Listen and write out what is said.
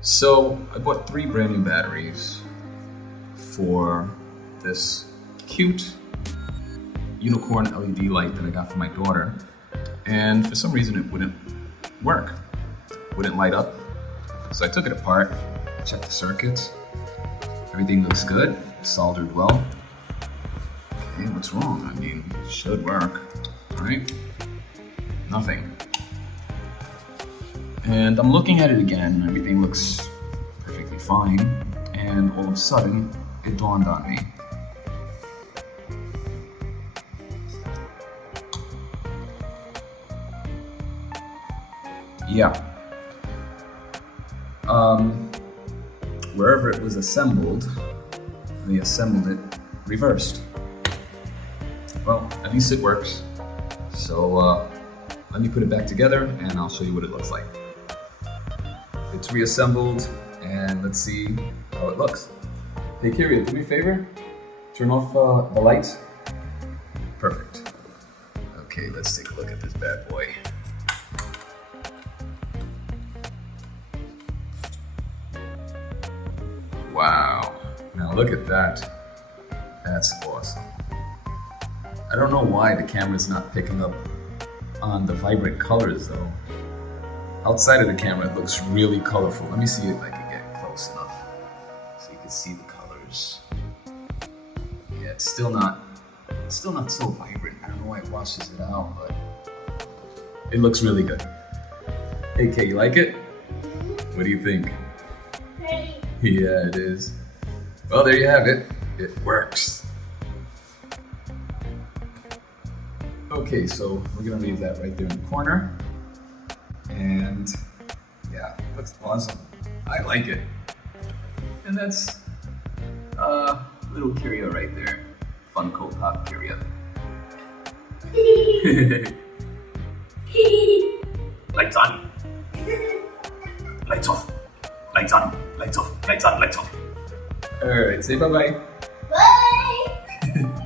So I bought 3 brand new batteries for this cute unicorn LED light that I got for my daughter, and for some reason it wouldn't work, wouldn't light up. So I took it apart, checked the circuits, everything looks good, soldered well. Okay, what's wrong? I mean, it should work, right? Nothing. And I'm looking at it again, everything looks perfectly fine, and all of a sudden, it dawned on me. Yeah. Wherever it was assembled, they assembled it reversed. Well, at least it works. So let me put it back together and I'll show you what it looks like. It's reassembled and let's see how it looks. Hey Kyria, do me a favor? Turn off the lights. Perfect. Okay, let's take a look at this bad boy. Wow, now look at that. That's awesome. I don't know why the camera's not picking up on the vibrant colors though. Outside of the camera, it looks really colorful. Let me see if I can get close enough so you can see the colors. Yeah, it's still not so vibrant. I don't know why it washes it out, but it looks really good. Hey Kay, you like it? What do you think? Pretty. Yeah, it is. Well, there you have it. It works. Okay, so we're gonna leave that right there in the corner. And yeah, looks awesome. I like it. And that's little Kyria right there. Funkopop Kyria. Lights on. Lights off. Lights on. Lights off. Lights on. Lights off. Alright, say bye-bye. Bye!